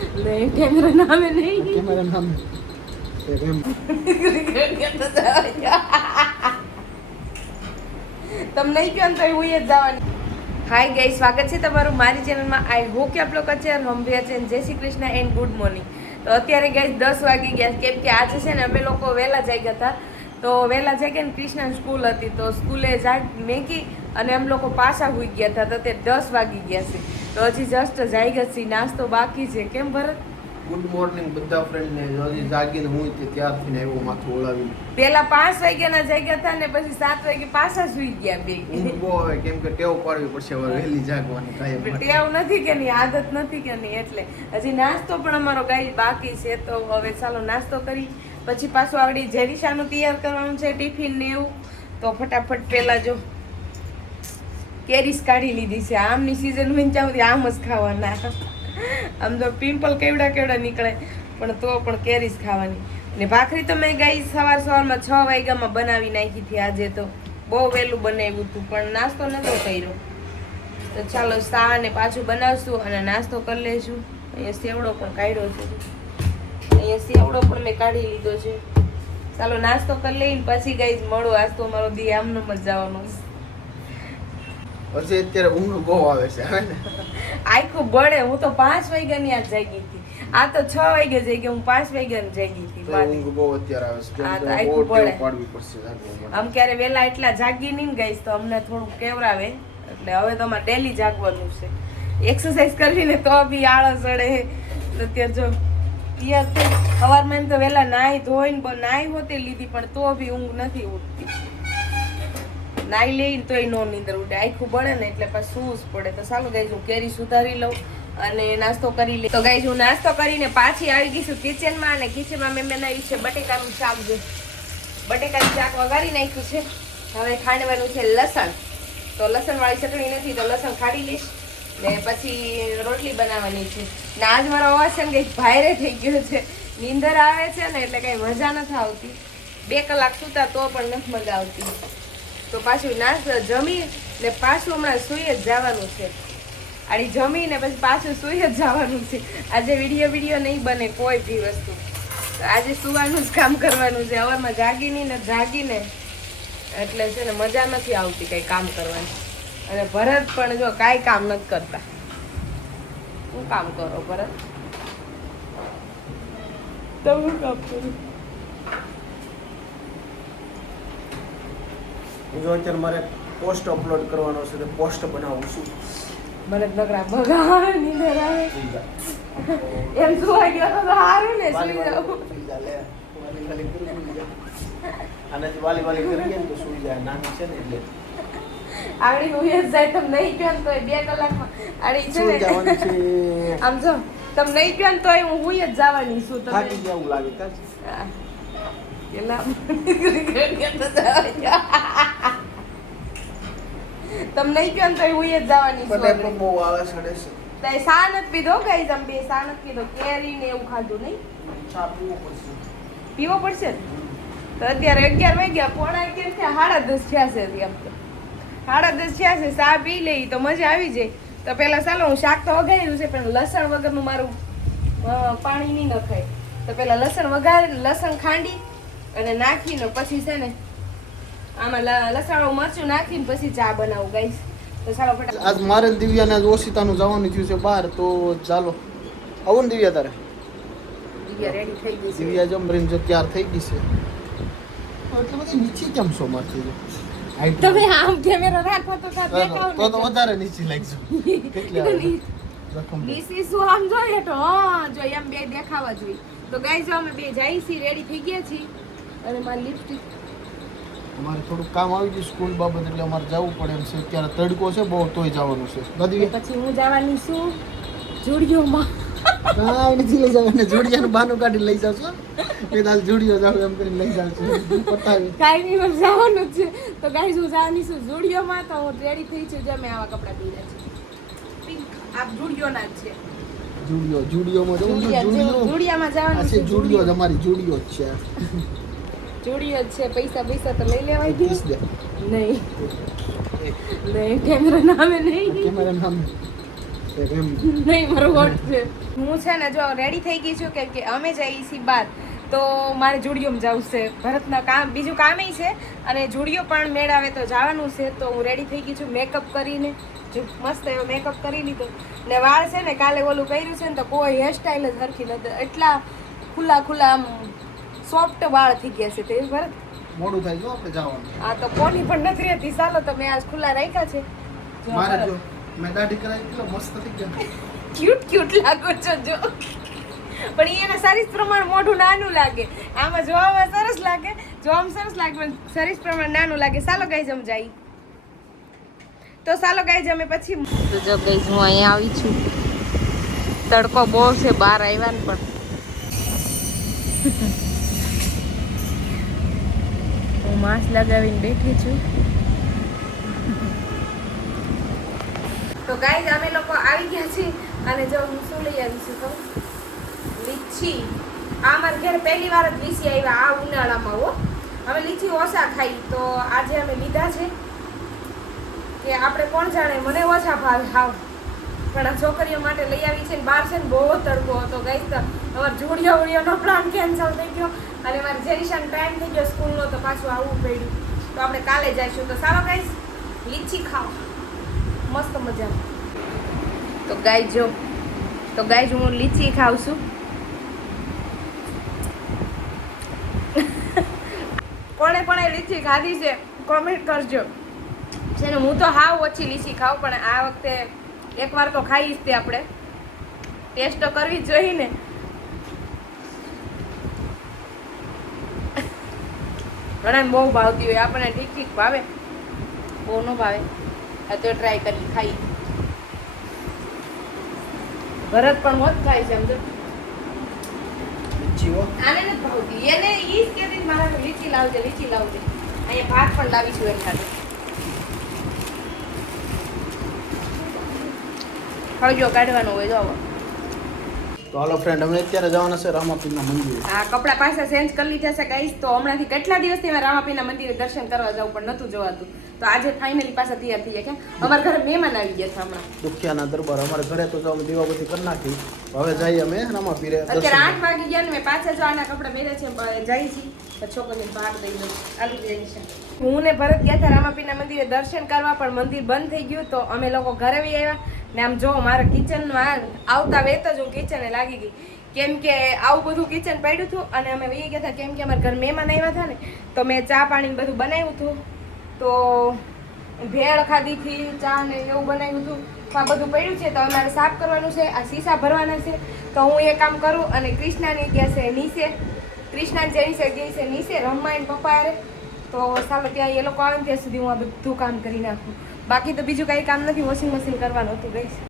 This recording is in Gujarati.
नहीं कैमरा नाम है नहीं कैमरा नाम तुम नहीं क्यों तो हुई है जवानी हाय गाइस स्वागत છે તમારું મારી ચેનલમાં આઈ હોપ કે આપ લોકો અત્યારે હંભ્યા છે જય Shri Krishna and good morning તો અત્યારે ગાઈસ 10 વાગી ગયા કેમ કે આજે છે ને અમે લોકો વહેલા જઈ ગયા હતા તો વહેલા જઈ ગયા ને કૃષ્ણ સ્કૂલ હતી તો સ્કૂલે મેગી અને અમે લોકો પાછા હોઈ ગયા હતા તો તે 10 વાગી ગયા છે તો હજી જસ્ટ જઈ ગયા છે નાસ્તો બાકી છે કેમ ભરત ગુડ મોર્નિંગ બધા ફ્રેન્ડ ને હજી જાગીને હું તે ત્યારથી ને આવ્યો માથું ઓળાવી પેલા 5 વાગ્યાના જઈ ગયા હતા ને પછી 7 વાગે પાછા સુઈ ગયા બે ઊંઘ બહુ આવે કેમ કે ટેવ પાડવી પડશે હવે વહેલી જાગવાની કાયમ ટેવ નથી કે નહીં આદત નથી કે નહીં એટલે હજી નાસ્તો પણ અમારો ગાઈ બાકી છે તો હવે ચાલો નાસ્તો કરી પછી પાછું આવડી જેરીશાનું તૈયાર કરવાનું છે ટિફિન ને એવું તો ફટાફટ પહેલા જો કેરીસ કાઢી લીધી છે આમની સિઝન હોય ત્યાં આમ જ ખાવાના આમ તો પિમ્પલ કેવડા નીકળે પણ તો પણ કેરીસ ખાવાની ને ભાખરી તો મેં ગાઈ સવારમાં 6 વાગ્યામાં બનાવી નાખી હતી આજે તો બહુ વહેલું બનાવ્યું હતું પણ નાસ્તો નતો કર્યો તો ચાલો સા ને પાછું બનાવશું અને નાસ્તો કરી લઈશું અહીંયા સેવડો પણ કાઢ્યો છે અહીંયા સેવડો પણ મેં કાઢી લીધો છે ચાલો નાસ્તો કરી લઈને પછી ગાઈસ મળો આજ તો અમારો દી આમનો જ જવાનો હજી અત્યારે ઊંઘ બહુ આવે છે હવે ને આખું બળે હું તો 5 વાગ્યાની આજ જાગી હતી આ તો 6 વાગે જઈ ગઈ હું 5 વાગ્યાની જાગી હતી ઊંઘ બહુ અત્યારે આવે છે હા, તો કેમ કે આખું બહુ ટેવ બળે. પાડવી પડશે જાગવામાં આમ ક્યારે વેલા એટલા જાગી નહીં ગઈશ તો અમને થોડું કેવરાવે એટલે હવે તો અમારે ડેલી જાગવાનું છે એક્સરસાઇઝ કરવીને તો બી આળસ ચડે તો ત્યાં જો તૈયાર થઈ સવારમાં એમ તો વેલા નાહી ધોઈને નાહી હોતે લીધી પણ તો બી ઊંઘ નથી ઉઠતી નાહી લઈને તોય નો નીંદર ઉઠે આખું બળે ને એટલે પછી સૂવું જ પડે તો ચાલો ગાઈઝ હું કેરી સુધારી લઉં અને નાસ્તો કરી લઉં તો ગાઈઝ હું નાસ્તો કરીને પાછી આવી ગઈ છું કિચનમાં અને કિચનમાં મેં બનાવ્યું છે બટેકાનું શાક જો બટેકાનું શાક વઘારી નાખ્યું છે હવે ખાંડવાનું છે લસણ તો લસણવાળી ચટણી નથી તો લસણ ખાડી લઈશ ને પછી રોટલી બનાવવાની છે ને આજ મારો અવાજ છે ને કંઈક ભાઈરે થઈ ગયો છે નીંદર આવે છે ને એટલે કંઈ મજા નથી આવતી 2 કલાક સૂતા તો પણ નથી મજા આવતી તો પાછું નાસ્તો જમી ને પાછું હમણાં સુઈ જ જવાનું છે આડી જમી ને પછી પાછું સુઈ જ જવાનું છે આજે વિડીયો નહીં બને કોઈ બી વસ્તુ તો આજે સુવાનું જ કામ કરવાનું છે હવારમાં જાગીને એટલે છે ને મજા નથી આવતી કંઈ કામ કરવાની અને ભરત પણ જો કાંઈ કામ નથી કરતા શું કામ કરો ભરત તો હું કામ કરું જો અત્યારે મારે પોસ્ટ અપલોડ કરવાનો છે તો પોસ્ટ બનાવું છું મને નકરા ભગવાન નીંદર આવે એમ સુવા ગયો તો સારું ને સુઈ જાઉં આનાથી વાલી કરીએ ને તો સુઈ જાય નાની છે ને એટલે આવડી ઉઈ જ જાય તમે નહીં પીઓ ને તોય 2 કલાકમાં આડી છે સુઈ જવાનું છે ને આમ જો તમે નહીં પીઓ ને તોય હું ઉઈ જ જવાની છું તમે થાકી જવું લાગે કાચ પેલા તમે નહીં પીઓ ને તોય ઉઈ જ જવાની છું મને પણ બહુ આળસ ચડે છે તઈ સા નથી પીધો કઈ તમે બે સા નથી પીધો કેરી ને એવું ખાધું નહીં ચા પીવો પડશે પીવો પડશે ને તો અત્યારે 11 વાગ્યા પોણા 11 થયા 10:30 થયા છે એમ તો 10:30 થયા છે ચા પી લઈ તો મજા આવી જાય તો પેલા ચાલો હું શાક તો વઘાર્યું છે પણ લસણ વગરનું મારું પાણી નહીં નખાય તો પેલા લસણ ખાંડી અને નાખીને પછી છે ને આમાં લસણ મરચું નાખીને પછી ચા બનાવું ગાઈસ તો ચાલો ફટાફટ આજ મારે દિવ્યાને આજ ઓશિતાનું જવાનું થયું છે બહાર તો ચાલો આવું ને દિવ્યા તારે દિવ્યા રેડી થઈ ગઈ છે દિવ્યા જમરીને જો તૈયાર થઈ ગઈ છે એટલે બધી નીચે કેમ છો મારતી છે તમે આમ કેમેરા રાખો તો કા દેખાવ તો વધારે નીચે લાગજો કેટલી આવે રકમ નીચી શું આમ જોઈએ તો હા જો એમ બે દેખાવા જોઈએ તો ગાઈસ જો અમે બે જઈ છી રેડી થઈ ગયા છીએ અને મારી લિપસ્ટિક અમારે થોડું કામ આવી ગયું સ્કૂલ બાબત એટલે અમારે જવું પડે એમ છે અત્યારે તડકો છે બહુ તોય જવાનું છે પછી હું જવાની છું જુડિયોમાં કાંઈ નથી લઈ જવાનું જોડિયાનું બહાનું કાઢી લઈ જાવ છો એ દાલ જોડિયો જાવ એમ કરીને લઈ જાવ છો પતાવી કાંઈ નહીં મને જવાનું જ છે તો ગાઈસ હું જવાની છું જુડિયોમાં તો હું રેડી થઈ છું જો મેં આવા કપડાં પહેર્યા છે પિંક આ જુડિયોના જ છે જુડિયોમાં જવું છે જુડિયામાં જવાનું છે જુડિયો જ અમારી જુડિયો જ છે જુડિયો જ છે પૈસા તો લઈ લેવાય કિસ દે નહીં કેમેરા નામે નહીં કેમેરા નામ એક એમ નહીં મારું હોટ છે. હું છે ને જો રેડી થઈ ગઈ છું કેમ કે અમે જઈએ છીએ બહાર તો મારે જુડિયોમાં જવું છે. ભરતના કામ બીજું કામે છે અને જુડિયો પણ મેળ આવે તો જવાનું છે. તો હું રેડી થઈ ગઈ છું મેકઅપ કરીને, જો મસ્ત એવો મેકઅપ કરી લીધો ને વાળ છે ને કાલે ઓલું કર્યું છે ને તો કોઈ હેરસ્ટાઈલ જ હરખી નથી, એટલા ખુલ્લા ખુલ્લા આમ સોફ્ટ વાળ થઈ ગયા છે. તે ભરત મોડું થાય જો આપણે જવાનું. આ તો કોની પણ નથી રહેતી. ચાલો તો મેં આજ ખુલ્લા રાખ્યા છે. જો મારે ભરત. જો મેં દાઢી કરાવી કેટલો મસ્ત થઈ ગયો. ક્યુટ ક્યુટ લાગો છો જો, પણ એના સાઈઝ પ્રમાણે મોઢું નાનું લાગે. આમાં જોવામાં સરસ લાગે, જોવામાં સરસ લાગે પણ સાઈઝ પ્રમાણે નાનું લાગે. ચાલો ગાઈઝ અમે જઈએ. તો ચાલો ગાઈઝ અમે પછી તો જો ગાઈઝ હું અહીંયા આવી છું. તડકો બહુ છે બહાર આવ્યા ને પણ હું માસ્ક લગાવીને બેઠી છું. તો ગાઈઝ અમે લોકો આવી ગયા છીએ અને જો હું શું લઈ આવી છું કહું, લીચી. આ મારા ઘરે પહેલી વાર જ લીચી આવ્યા આ ઉનાળામાં હો. અમે લીચી ઓછા ખાઈ તો આજે અમે લીધા છે કે આપણે કોણ જાણે મને ઓછા ભાવે હાવ, પણ આ છોકરીઓ માટે લઈ આવી છે. ને બહાર છે ને બહુ તડકો હતો ગાઈઝ, તો અમારે જુડિયોનો પ્લાન કેન્સલ થઈ ગયો અને મારે જેરીશાન ટાઈમ થઈ ગયો સ્કૂલનો તો પાછું આવવું પડ્યું. તો આપણે કાલે જઈશું. તો સારો ગાઈઝ લીચી ખાઓ મસ્ત મજા. તો ગાઈઝ જો તો ગાઈઝ હું લીચી ખાઉં છું. કોણે પણ લીચી ખાધી છે કોમેન્ટ કરજો. છે ને હું તો હાવ ઓછી લીચી ખાઉં પણ આ વખતે એકવાર તો ખાઈશ તે આપણે ટેસ્ટ તો કરવી જ જોઈએ ને. ઘણા બહુ ભાવતી હોય, આપણને ઠીક ઠીક ભાવે, બહુ ન ભાવે. આ તો ટ્રાય કરી ખાઈ. ભરત પણ મોજ ખાય છે સમજો. જીવો આને નથી ભાવતી, એને ઈ જ કહેતી મારા લીચી લાવજે લીચી લાવજે. અહીંયા ભાત પણ લાવીશું એમ ખાતે. ખાવજો કાઢવાનો હોય જો. તો હાલો ફ્રેન્ડ અમે અત્યારે જવાના છે રામાપીરના મંદિરે. આ કપડા પાછા ચેન્જ કરી લીધા છે ગાઈસ. તો હમણાંથી કેટલા દિવસથી મેં રામાપીરના મંદિરે દર્શન કરવા જાઉં પણ નહોતું જવાતું. તો આજે ફાઇનલી પાછા તૈયાર થઈ ગયા. કે અમારા ઘરે મહેમાન આવી ગયા છે હમણાં. દુખિયાના દરબાર અમારે ઘરે તો અમે દીવાબત્તી કરી નાખી. હવે જઈએ અમે રામાપીરે અત્યારે 8 વાગી ગયા ને મેં પાછા જો આના કપડા પહેરે છે જઈ છીએ. તો છોકરીને ભાગ દઈ દઉં આલુ જઈ છે. હું ને ભરત ગયા હતા રામાપીરના મંદિરે દર્શન કરવા પણ મંદિર બંધ થઈ ગયું. તો અમે લોકો ઘરે બી આવ્યા ને આમ જો મારા કિચનમાં આવતા વેત જ હું કિચને લાગી ગઈ કેમ કે આવું બધું કિચન પડ્યું હતું અને અમે વહી ગયા હતા કેમ કે અમારા ઘર મહેમાન આવ્યા હતા ને તો મેં ચા પાણી બધું બનાવ્યું હતું. તો ભેળ ખાધી હતી, ચા ને એવું બનાવ્યું હતું. તો આ બધું પડ્યું છે તો અમારે સાફ કરવાનું છે. આ શીશા ભરવાના છે તો હું એ કામ કરું અને કૃષ્ણાની ગયા છે નીચે. કૃષ્ણા જેની છે ગઈ છે નીચે રમવા એને પપ્પા હારે. તો ચાલો ત્યાં એ લોકો આવે ત્યાં સુધી હું આ બધું કામ કરી નાખું. બાકી તો બીજું કાંઈ કામ નથી, વોશિંગ મશીન કરવાનું હતું ગઈ.